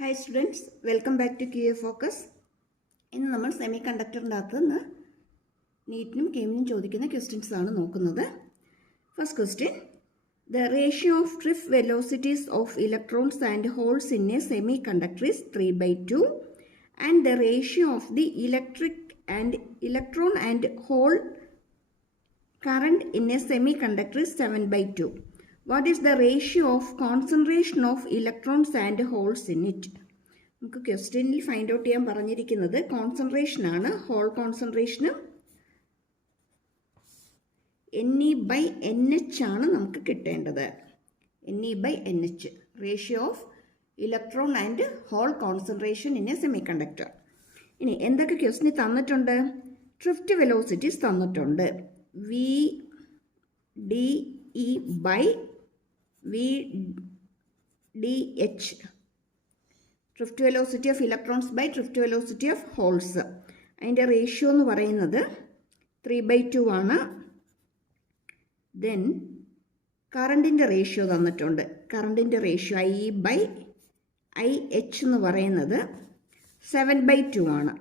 Hi students, welcome back to QA Focus. ഇന്ന് നമ്മൾ semi കണ്ടക്ടറിൻ്റെ അകത്ത് നിന്ന് നീറ്റിനും കെയിമിനും ചോദിക്കുന്ന ക്വസ്റ്റ്യൻസ് ആണ് നോക്കുന്നത്. First question, the ratio of drift velocities of electrons and holes in a semiconductor is 3/2 and the ratio of the electron and hole current in a semiconductor is 7/2. What is the ratio of concentration of electrons and holes in it? നമുക്ക് ക്വസ്റ്റ്യനിൽ find out ചെയ്യാൻ പറഞ്ഞിരിക്കുന്നത് concentration ആണ്. Whole കോൺസെൻട്രേഷനും NE/NH ആണ് നമുക്ക് കിട്ടേണ്ടത്. NE/NH, ratio of electron and hole concentration in a semiconductor. ഇനി എന്തൊക്കെ ക്വസ്റ്റ്യൻ തന്നിട്ടുണ്ട്? ഡ്രിഫ്റ്റ് വെലോസിറ്റീസ് തന്നിട്ടുണ്ട്. VDE/VDH, drift velocity of electrons by drift velocity of holes. അതിൻ്റെ റേഷ്യോ എന്ന് പറയുന്നത് 3/2 ആണ്. ദെൻ കറണ്ടിൻ്റെ റേഷ്യോ തന്നിട്ടുണ്ട്. കറണ്ടിൻ്റെ റേഷ്യോ IE/IH എന്ന് പറയുന്നത് 7/2 ആണ്.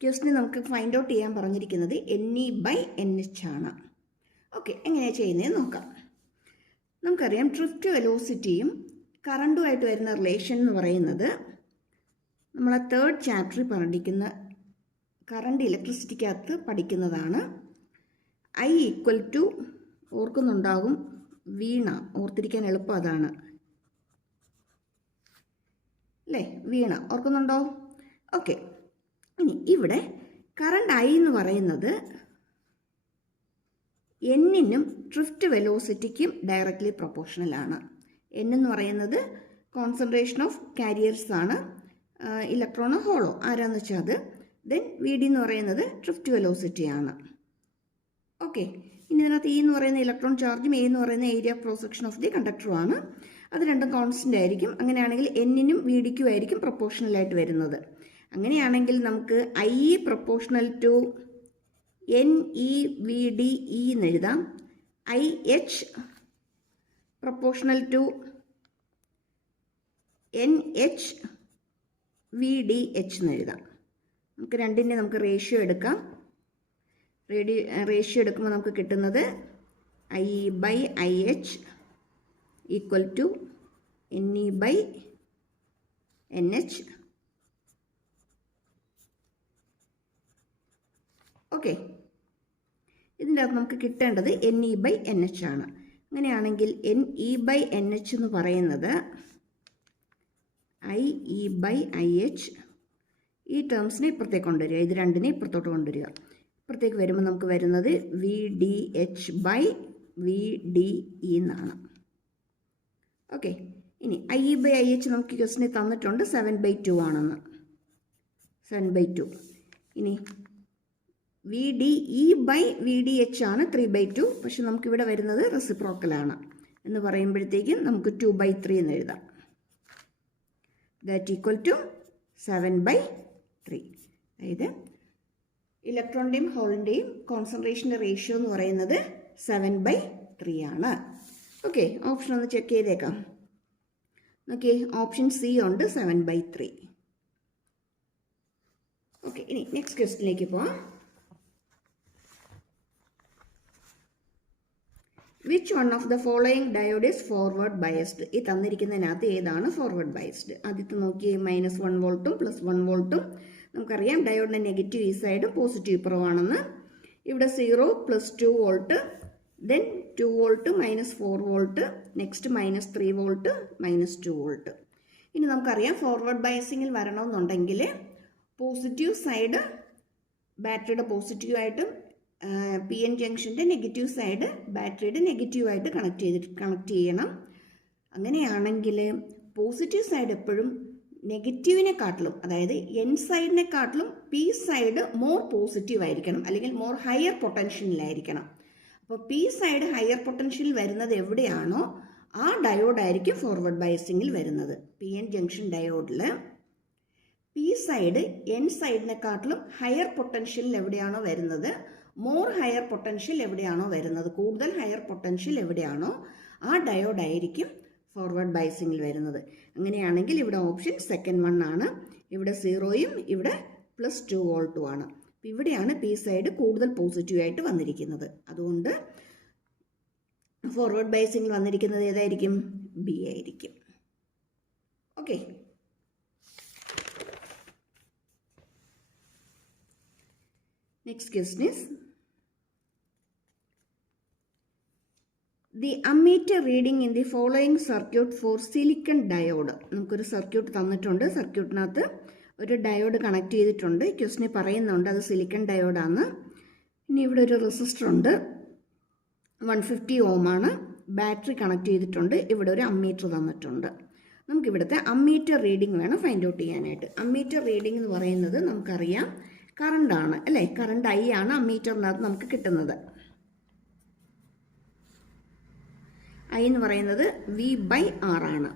ക്വസ്റ്റ്യൻ നമുക്ക് ഫൈൻഡ് ഔട്ട് ചെയ്യാൻ പറഞ്ഞിരിക്കുന്നത് NE/NH ആണ്. ഓക്കെ, എങ്ങനെയാണ് ചെയ്യുന്നതെന്ന് നോക്കാം. നമുക്കറിയാം ഡ്രിഫ്റ്റ് വെലോസിറ്റിയും കറണ്ടുമായിട്ട് വരുന്ന റിലേഷൻ എന്ന് പറയുന്നത് നമ്മളെ 3rd ചാപ്റ്ററിൽ പഠിക്കുന്ന കറണ്ട് ഇലക്ട്രിസിറ്റിക്കകത്ത് പഠിക്കുന്നതാണ്. I ഈക്വൽ ടു, ഓർക്കുന്നുണ്ടാകും, വീണ, ഓർത്തിരിക്കാൻ എളുപ്പം അതാണ് അല്ലേ, വീണ, ഓർക്കുന്നുണ്ടോ? ഓക്കെ, ഇനി ഇവിടെ കറണ്ട് I എന്ന് പറയുന്നത് എന്നിനും ഡ്രിഫ്റ്റ് വെലോസിറ്റിക്കും ഡയറക്റ്റ്ലി പ്രൊപ്പോർഷണലാണ്. N എന്ന് പറയുന്നത് കോൺസെൻട്രേഷൻ ഓഫ് കാരിയേഴ്സ് ആണ്, ഇലക്ട്രോണോ ഹോളോ ആരാന്ന് വെച്ചാൽ അത്. ദെൻ VD എന്ന് പറയുന്നത് ഡ്രിഫ്റ്റ് വെലോസിറ്റി ആണ്. ഓക്കെ, ഇനി ഇതിനകത്ത് E എന്ന് പറയുന്ന ഇലക്ട്രോൺ ചാർജും A എന്ന് പറയുന്ന area cross section of the കണ്ടക്ടറും ആണ്. അത് രണ്ടും കോൺസ്റ്റൻ്റ് ആയിരിക്കും. അങ്ങനെയാണെങ്കിൽ N-നും VD-ക്കും ആയിരിക്കും പ്രൊപ്പോർഷണലായിട്ട് വരുന്നത്. അങ്ങനെയാണെങ്കിൽ നമുക്ക് IE പ്രൊപ്പോർഷണൽ ടു NE/VDE എന്ന് എഴുതാം. IH പ്രൊപ്പോർഷണൽ ടു NH/VDH എന്ന് എഴുതാം. നമുക്ക് രണ്ടിൻ്റെ നമുക്ക് റേഷ്യോ എടുക്കാം. റേഷ്യോ എടുക്കുമ്പോൾ നമുക്ക് കിട്ടുന്നത് IE/IH equal to NE/NH. Okay, ഇതിൻ്റെ അകത്ത് നമുക്ക് കിട്ടേണ്ടത് NE/NH ആണ്. അങ്ങനെയാണെങ്കിൽ NE/NH എന്ന് പറയുന്നത് IE/IH, ഈ ടേംസിനെ ഇപ്പുറത്തേക്ക് കൊണ്ടുവരിക, ഇത് രണ്ടിനെ ഇപ്പുറത്തോട്ട് കൊണ്ടുവരിക. ഇപ്പുറത്തേക്ക് വരുമ്പോൾ നമുക്ക് വരുന്നത് VDH/VDE എന്നാണ്. ഓക്കെ, ഇനി IE/IH നമുക്ക് ക്വസ്റ്റിനെ തന്നിട്ടുണ്ട് 7/2 ആണെന്ന്. 7/2. ഇനി VDE/VDH ആണ് 3/2, പക്ഷെ നമുക്കിവിടെ വരുന്നത് റെസിപ്രോക്കലാണ് എന്ന് പറയുമ്പോഴത്തേക്കും നമുക്ക് 2/3 എന്ന് എഴുതാം. That equal to 7/3. അതായത് ഇലക്ട്രോണിൻ്റെയും ഹോളിൻ്റെയും കോൺസെൻട്രേഷൻ്റെ റേഷ്യോ എന്ന് പറയുന്നത് 7/3 ആണ്. ഓക്കെ, ഓപ്ഷൻ ഒന്ന് ചെക്ക് ചെയ്തേക്കാം. ഓക്കെ, ഓപ്ഷൻ C ഉണ്ട് 7/3. ഓക്കെ, ഇനി നെക്സ്റ്റ് ക്വസ്റ്റിനിലേക്ക് പോവാം. Which one of the following diode is forward biased? ഈ തന്നിരിക്കുന്നതിനകത്ത് ഏതാണ് ഫോർവേഡ് ബയസ്ഡ്? ആദ്യത്തെ നോക്കി -1 വോൾട്ടും +1 വോൾട്ടും. നമുക്കറിയാം ഡയോഡിൻ്റെ നെഗറ്റീവ് ഈ സൈഡ് പോസിറ്റീവ് പുറമാണെന്ന്. ഇവിടെ 0 +2 volt, then 2 volt -4 volt, next -3 volt -2 volt. ഇനി നമുക്കറിയാം ഫോർവേഡ് ബയസിങ്ങിൽ വരണമെന്നുണ്ടെങ്കിൽ പോസിറ്റീവ് സൈഡ് ബാറ്ററിയുടെ പോസിറ്റീവായിട്ടും PN ജംഗ്ഷൻ്റെ നെഗറ്റീവ് സൈഡ് ബാറ്ററിയുടെ നെഗറ്റീവായിട്ട് കണക്ട് ചെയ്യണം. അങ്ങനെയാണെങ്കിൽ പോസിറ്റീവ് സൈഡ് എപ്പോഴും നെഗറ്റീവിനെക്കാട്ടിലും, അതായത് N സൈഡിനെക്കാട്ടിലും P side more positive ആയിരിക്കണം, അല്ലെങ്കിൽ മോർ ഹയർ പൊട്ടൻഷ്യലിലായിരിക്കണം. അപ്പോൾ P സൈഡ് ഹയർ പൊട്ടൻഷ്യൽ വരുന്നത് എവിടെയാണോ ആ ഡയോഡായിരിക്കും ഫോർവേഡ് ബയസിങ്ങിൽ വരുന്നത്. PN ജംഗ്ഷൻ ഡയോഡിൽ P സൈഡ് N സൈഡിനെക്കാട്ടിലും ഹയർ പൊട്ടൻഷ്യലിൽ എവിടെയാണോ വരുന്നത്, മോർ ഹയർ പൊട്ടൻഷ്യൽ എവിടെയാണോ വരുന്നത്, കൂടുതൽ ഹയർ പൊട്ടൻഷ്യൽ എവിടെയാണോ ആ ഡയോഡായിരിക്കും ഫോർവേഡ് ബയസിങ്ങിൽ വരുന്നത്. അങ്ങനെയാണെങ്കിൽ ഇവിടെ ഓപ്ഷൻ സെക്കൻഡ് വൺ ആണ്. ഇവിടെ 0യും ഇവിടെ +2 വോൾട്ടും ആണ്. ഇവിടെയാണ് പി സൈഡ് കൂടുതൽ പോസിറ്റീവ് ആയിട്ട് വന്നിരിക്കുന്നത്. അതുകൊണ്ട് ഫോർവേഡ് ബയസിങ്ങിൽ വന്നിരിക്കുന്നത് ഏതായിരിക്കും? ബി ആയിരിക്കും. Okay. Next question is the ammeter reading in the following circuit for silicon diode. നമുക്കൊരു സർക്യൂട്ട് തന്നിട്ടുണ്ട്. സർക്യൂട്ടിനകത്ത് ഒരു ഡയോഡ് കണക്ട് ചെയ്തിട്ടുണ്ട്. ക്വസ്റ്റ്യൻ പറയുന്നുണ്ട് അത് സിലിക്കൺ ഡയോഡാണ്. ഇനി ഇവിടെ ഒരു റെസിസ്റ്റർ ഉണ്ട്, 150 ഓം ആണ്. ബാറ്ററി കണക്ട് ചെയ്തിട്ടുണ്ട്. ഇവിടെ ഒരു അമ്മീറ്റർ തന്നിട്ടുണ്ട്. നമുക്കിവിടുത്തെ അമ്മീറ്റർ റീഡിംഗ് വേണം ഫൈൻഡ് ഔട്ട് ചെയ്യാനായിട്ട്. അമ്മീറ്റർ റീഡിംഗ് എന്ന് പറയുന്നത് നമുക്കറിയാം കറണ്ടാണ് അല്ലേ? കറണ്ട് I ആണ് അമ്മീറ്ററിനകത്ത് നമുക്ക് കിട്ടുന്നത്. I എന്ന് പറയുന്നത് V/R ആണ്.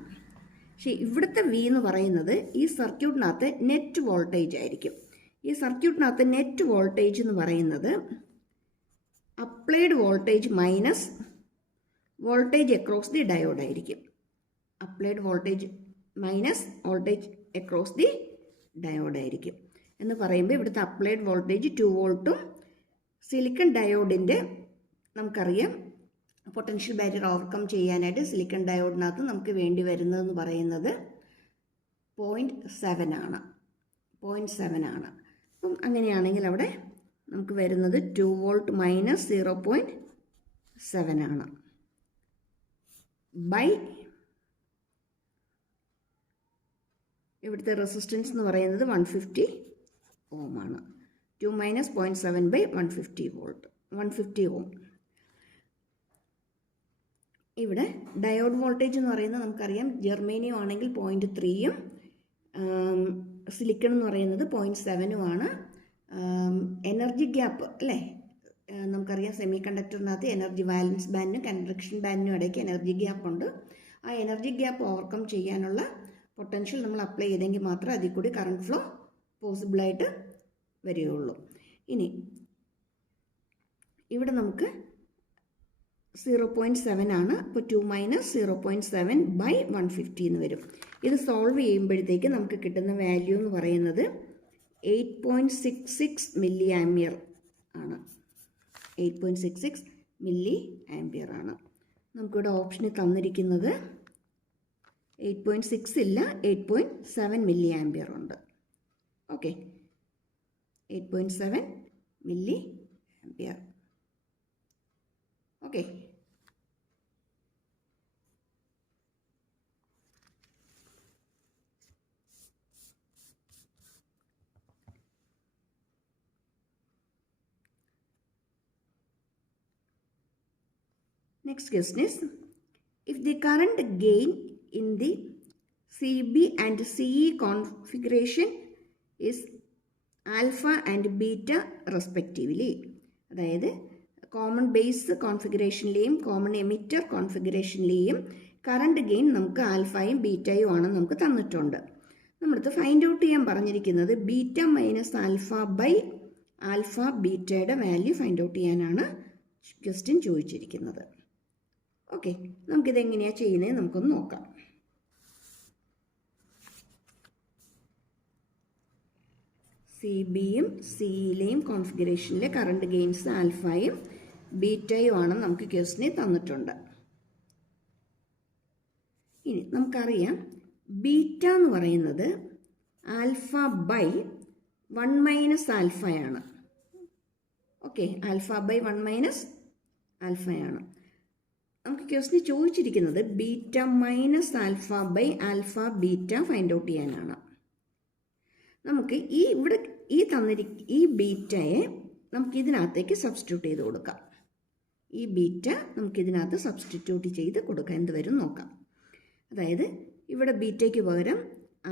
പക്ഷേ ഇവിടുത്തെ V എന്ന് പറയുന്നത് ഈ സർക്യൂട്ടിനകത്ത് നെറ്റ് വോൾട്ടേജ് ആയിരിക്കും. ഈ സർക്യൂട്ടിനകത്ത് നെറ്റ് വോൾട്ടേജ് എന്ന് പറയുന്നത് applied voltage minus voltage across the diode ആയിരിക്കും. Applied voltage minus voltage across the diode ആയിരിക്കും. എന്ന് പറയുമ്പോൾ ഇവിടുത്തെ അപ്ലൈഡ് വോൾട്ടേജ് 2 വോൾട്ടും സിലിക്കൺ ഡയോഡിൻ്റെ നമുക്കറിയാം പൊട്ടൻഷ്യൽ ബാരിയർ ഓവർകം ചെയ്യാനായിട്ട് സിലിക്കൺ ഡയോഡിനകത്ത് നമുക്ക് വേണ്ടി വരുന്നതെന്ന് പറയുന്നത് 0.7 ആണ്. 0.7 ആണ്. അപ്പം അങ്ങനെയാണെങ്കിൽ അവിടെ നമുക്ക് വരുന്നത് 2 വോൾട്ട് മൈനസ് 0.7 ആണ്. ബൈ ഇവിടുത്തെ റെസിസ്റ്റൻസ് എന്ന് പറയുന്നത് 150 ഓം ആണ്. 2 മൈനസ് 0.7 ബൈ 150 വോൾട്ട്, 150 ഓം. ഇവിടെ ഡയോഡ് വോൾട്ടേജ് എന്ന് പറയുന്നത് നമുക്കറിയാം ജെർമേനിയം ആണെങ്കിൽ 0.3യും സിലിക്കൺ എന്ന് പറയുന്നത് 0.7ഉം ആണ്. എനർജി ഗ്യാപ്പ് അല്ലേ? നമുക്കറിയാം സെമി കണ്ടക്ടറിനകത്ത് എനർജി വാലൻസ് ബാൻഡിനും കണ്ടക്ഷൻ ബാൻഡിനും ഇടയ്ക്ക് എനർജി ഗ്യാപ്പ് ഉണ്ട്. ആ എനർജി ഗ്യാപ്പ് ഓവർകം ചെയ്യാനുള്ള പൊട്ടൻഷ്യൽ നമ്മൾ അപ്ലൈ ചെയ്തെങ്കിൽ മാത്രമേ അതിൽ കൂടി കറണ്ട് ഫ്ലോ പോസിബിളായിട്ട് വരികയുള്ളൂ. ഇനി ഇവിടെ നമുക്ക് 0.7 ആണ്. അപ്പോൾ 2 മൈനസ് 0.7 ബൈ 150 എന്ന് വരും. ഇത് സോൾവ് ചെയ്യുമ്പോഴത്തേക്ക് നമുക്ക് കിട്ടുന്ന വാല്യൂ എന്ന് പറയുന്നത് 8.66 മില്ലി ആംപിയർ ആണ്. 8.66 മില്ലി ആംപിയർ ആണ്. നമുക്കിവിടെ ഓപ്ഷനിൽ തന്നിരിക്കുന്നത് 8.6 ഇല്ല, 8.7 മില്ലി ആംപിയർ ഉണ്ട്. Okay, 8.7 milli ampere. Okay, next question is, if the current gain in the CB and CE configuration is alpha and beta respectively, അതായത് കോമൺ ബേസ് കോൺഫിഗറേഷനിലെയും കോമൺ എമിറ്റർ കോൺഫിഗറേഷനിലെയും കറണ്ട് ഗെയിൻ നമുക്ക് ആൽഫയും ബീറ്റയും ആണെന്ന് നമുക്ക് തന്നിട്ടുണ്ട്. നമ്മളടുത്ത് ഫൈൻഡ് ഔട്ട് ചെയ്യാൻ പറഞ്ഞിരിക്കുന്നത് beta minus alpha by alpha ബീറ്റയുടെ വാല്യൂ ഫൈൻഡ് ഔട്ട് ചെയ്യാനാണ് ക്വസ്റ്റ്യൻ ചോദിച്ചിരിക്കുന്നത്. ഓക്കെ, നമുക്കിതെങ്ങനെയാണ് ചെയ്യുന്നത് നമുക്കൊന്ന് നോക്കാം. സി ബിയും സിയിലെയും കോൺഫിഗറേഷനിലെ കറണ്ട് ഗെയിൻസ് ആൽഫയും ബീറ്റയും ആണെന്ന് നമുക്ക് ക്വസ്റ്റ്യനിൽ തന്നിട്ടുണ്ട്. ഇനി നമുക്കറിയാം ബീറ്റ എന്ന് പറയുന്നത് ആൽഫ ബൈ 1 മൈനസ് ആൽഫയാണ്. ഓക്കെ, ആൽഫ ബൈ 1 മൈനസ് ആൽഫയാണ്. നമുക്ക് ക്വസ്റ്റ്യൻ ചോദിച്ചിരിക്കുന്നത് beta minus alpha by alpha beta find out ചെയ്യാനാണ്. നമുക്ക് ഈ ബീറ്റയെ നമുക്ക് ഇതിനകത്തേക്ക് സബ്സ്റ്റിറ്റ്യൂട്ട് ചെയ്ത് കൊടുക്കാം. ഈ ബീറ്റ നമുക്കിതിനകത്ത് സബ്സ്റ്റിറ്റ്യൂട്ട് ചെയ്ത് കൊടുക്കാം. എന്ത് വരും നോക്കാം. അതായത് ഇവിടെ ബീറ്റയ്ക്ക് പകരം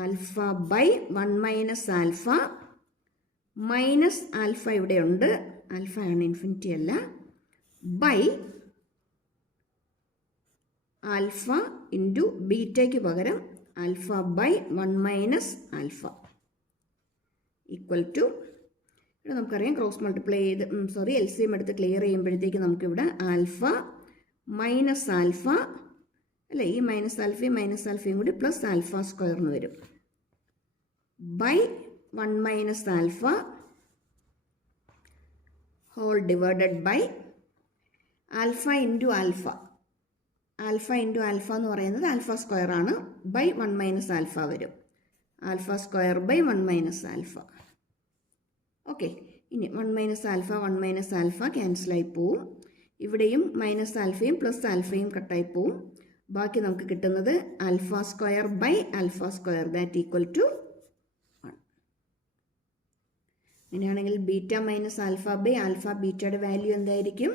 alpha by 1 minus alpha minus alpha ഇവിടെ ഉണ്ട്, ആൽഫ ആണ് ഇൻഫിനിറ്റി അല്ല, ബൈ ആൽഫ ഇൻറ്റു ബീറ്റയ്ക്ക് പകരം alpha by 1 minus alpha equal to, ഇവിടെ നമുക്കറിയാം ക്രോസ് മൾട്ടിപ്ലൈ ചെയ്ത് LCM എടുത്ത് ക്ലിയർ ചെയ്യുമ്പോഴത്തേക്ക് നമുക്കിവിടെ ആൽഫ മൈനസ് ആൽഫ അല്ലേ? ഈ മൈനസ് ആൽഫയും കൂടി പ്ലസ് ആൽഫ സ്ക്വയർ എന്ന് വരും. By 1 minus alpha whole divided by alpha into alpha. Alpha into alpha എന്ന് പറയുന്നത് ആൽഫ സ്ക്വയർ ആണ്. ബൈ 1 മൈനസ് ആൽഫ വരും. Alpha square by 1 minus alpha. Okay, ഇനി 1 മൈനസ് ആൽഫ ക്യാൻസലായി പോവും. ഇവിടെയും മൈനസ് ആൽഫയും പ്ലസ് ആൽഫയും കട്ടായി പോവും. ബാക്കി നമുക്ക് കിട്ടുന്നത് alpha square by alpha square that equal to 1. അങ്ങനെയാണെങ്കിൽ beta minus alpha by alpha ബീറ്റയുടെ വാല്യൂ എന്തായിരിക്കും?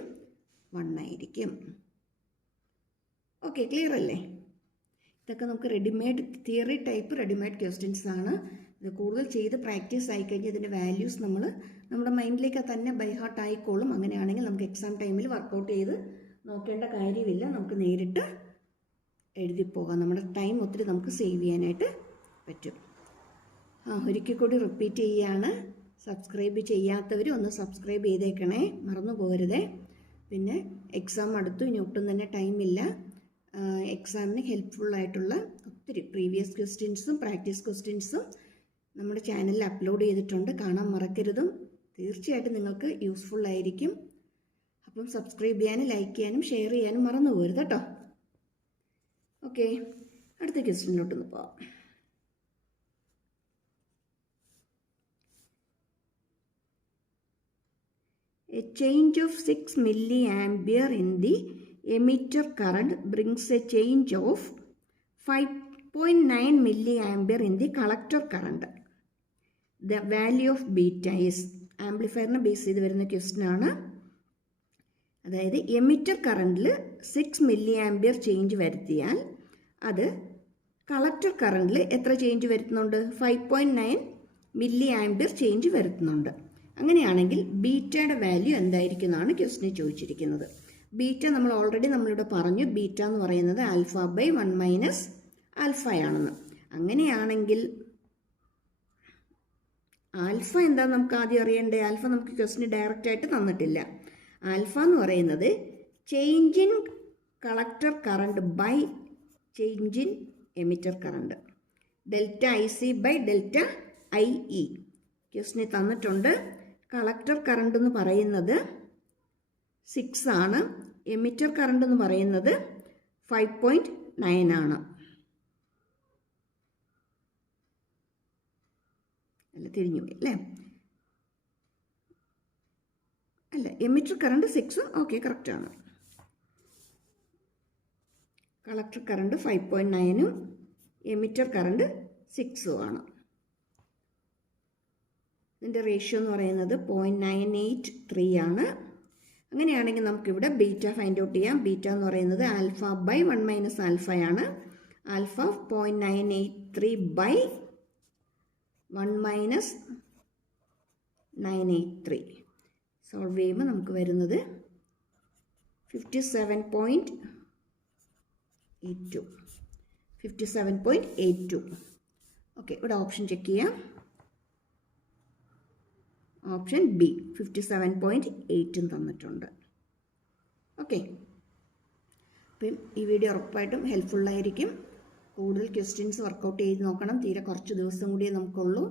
1 ആയിരിക്കും. ഓക്കെ, ക്ലിയർ അല്ലേ? ഇതൊക്കെ നമുക്ക് readymade theory type readymade questions ആണ്. ഇത് കൂടുതൽ ചെയ്ത് പ്രാക്ടീസ് ആയിക്കഴിഞ്ഞാൽ ഇതിൻ്റെ വാല്യൂസ് നമ്മുടെ മൈൻഡിലേക്ക് തന്നെ ബൈ ഹാർട്ട് ആയിക്കോളും. അങ്ങനെയാണെങ്കിൽ നമുക്ക് എക്സാം ടൈമിൽ വർക്കൗട്ട് ചെയ്ത് നോക്കേണ്ട കാര്യമില്ല. നമുക്ക് നേരിട്ട് എഴുതിപ്പോകാം. നമ്മുടെ ടൈം ഒത്തിരി നമുക്ക് സേവ് ചെയ്യാനായിട്ട് പറ്റും. ഒരിക്കൽ കൂടി റിപ്പീറ്റ് ചെയ്യുകയാണ്. സബ്സ്ക്രൈബ് ചെയ്യാത്തവർ ഒന്ന് സബ്സ്ക്രൈബ് ചെയ്തേക്കണേ, മറന്നു പോകരുതേ. പിന്നെ എക്സാം അടുത്തു, ഇനി ഒട്ടും തന്നെ ടൈമില്ല. എക്സാമിന് ഹെൽപ്ഫുള്ളായിട്ടുള്ള ഒത്തിരി പ്രീവിയസ് ക്വസ്റ്റ്യൻസും പ്രാക്ടീസ് ക്വസ്റ്റ്യൻസും നമ്മുടെ ചാനലിൽ അപ്ലോഡ് ചെയ്തിട്ടുണ്ട്. കാണാൻ മറക്കരുതും. തീർച്ചയായിട്ടും നിങ്ങൾക്ക് യൂസ്ഫുൾ ആയിരിക്കും. അപ്പം സബ്സ്ക്രൈബ് ചെയ്യാനും ലൈക്ക് ചെയ്യാനും ഷെയർ ചെയ്യാനും മറന്നു പോകരുത് കേട്ടോ. ഓക്കെ, അടുത്ത ക്വസ്റ്റ്യനിലോട്ടൊന്ന് പോവാം. A change of 6 milliampere in the emitter current brings a change of 5.9 milliampere in the collector current. The value of beta is, ആംപ്ലിഫയറിനെ ബേസ് ചെയ്ത് വരുന്ന ക്വസ്റ്റ്യൻ ആണ്. അതായത് എമിറ്റർ കറണ്ടിൽ 6 milliampere ചേഞ്ച് വരുത്തിയാൽ അത് കളക്ടർ കറണ്ടിൽ എത്ര ചേഞ്ച് വരുത്തുന്നുണ്ട്? 5.9 milliampere ചേഞ്ച് വരുത്തുന്നുണ്ട്. അങ്ങനെയാണെങ്കിൽ ബീറ്റയുടെ വാല്യൂ എന്തായിരിക്കും എന്നാണ് ക്വസ്റ്റ്യൻ ചോദിച്ചിരിക്കുന്നത്. ബീറ്റ നമ്മളിവിടെ പറഞ്ഞു. ബീറ്റ എന്ന് പറയുന്നത് ആൽഫ ബൈ 1 മൈനസ് ആൽഫയാണെന്ന്. അങ്ങനെയാണെങ്കിൽ ആൽഫ എന്താണെന്ന് നമുക്ക് ആദ്യം അറിയണ്ടേ? ആൽഫ നമുക്ക് ക്വസ്റ്റ്യൻ ഡയറക്റ്റ് ആയിട്ട് തന്നിട്ടില്ല. ആൽഫ എന്ന് പറയുന്നത് change in collector current by change in emitter current. Delta I C by delta I E question തന്നിട്ടുണ്ട്. കളക്ടർ കറണ്ട് എന്ന് പറയുന്നത് 6 ആണ്. എമിറ്റർ കറണ്ട് എന്ന് പറയുന്നത് 5.9 ആണ്. അല്ല, തിരിഞ്ഞു പോയി അല്ലേ? അല്ല, എമിറ്റർ കറണ്ട് 6. ഓക്കെ, കറക്റ്റാണ്. കളക്ടർ കറണ്ട് 5.9ഉം എമിറ്റർ കറണ്ട് 6ഉം ആണ്. ഇതിൻ്റെ റേഷ്യോ എന്ന് പറയുന്നത് 0.983 ആണ്. അങ്ങനെയാണെങ്കിൽ നമുക്കിവിടെ ബീറ്റ ഫൈൻഡ് ഔട്ട് ചെയ്യാം. ബീറ്റ എന്ന് പറയുന്നത് ആൽഫ ബൈ 1 മൈനസ് ആൽഫയാണ്. ആൽഫ 0.983 ബൈ 1 മൈനസ് 983 സോൾവ് ചെയ്യുമ്പോൾ നമുക്ക് വരുന്നത് 57.82. ഓക്കെ, ഇവിടെ ഓപ്ഷൻ ചെക്ക് ചെയ്യാം. ഓപ്ഷൻ ബി 57.8 തന്നിട്ടുണ്ട്. ഓക്കെ, അപ്പം ഈ വീഡിയോ ഉറപ്പായിട്ടും ഹെൽപ്ഫുള്ളായിരിക്കും. കൂടുതൽ ക്വസ്റ്റ്യൻസ് വർക്കൗട്ട് ചെയ്ത് നോക്കണം. തീരെ കുറച്ച് ദിവസം കൂടിയേ നമുക്കുള്ളൂ.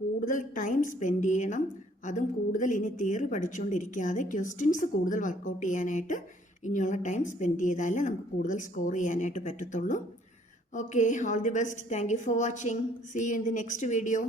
കൂടുതൽ ടൈം സ്പെൻഡ് ചെയ്യണം. അതും കൂടുതൽ ഇനി തിയറി പഠിച്ചുകൊണ്ടിരിക്കാതെ ക്വസ്റ്റ്യൻസ് കൂടുതൽ വർക്കൗട്ട് ചെയ്യാനായിട്ട് ഇനിയുള്ള ടൈം സ്പെൻഡ് ചെയ്താലേ നമുക്ക് കൂടുതൽ സ്കോർ ചെയ്യാനായിട്ട് പറ്റത്തുള്ളൂ. Okay, all the best. Thank you for watching. See you in the next video.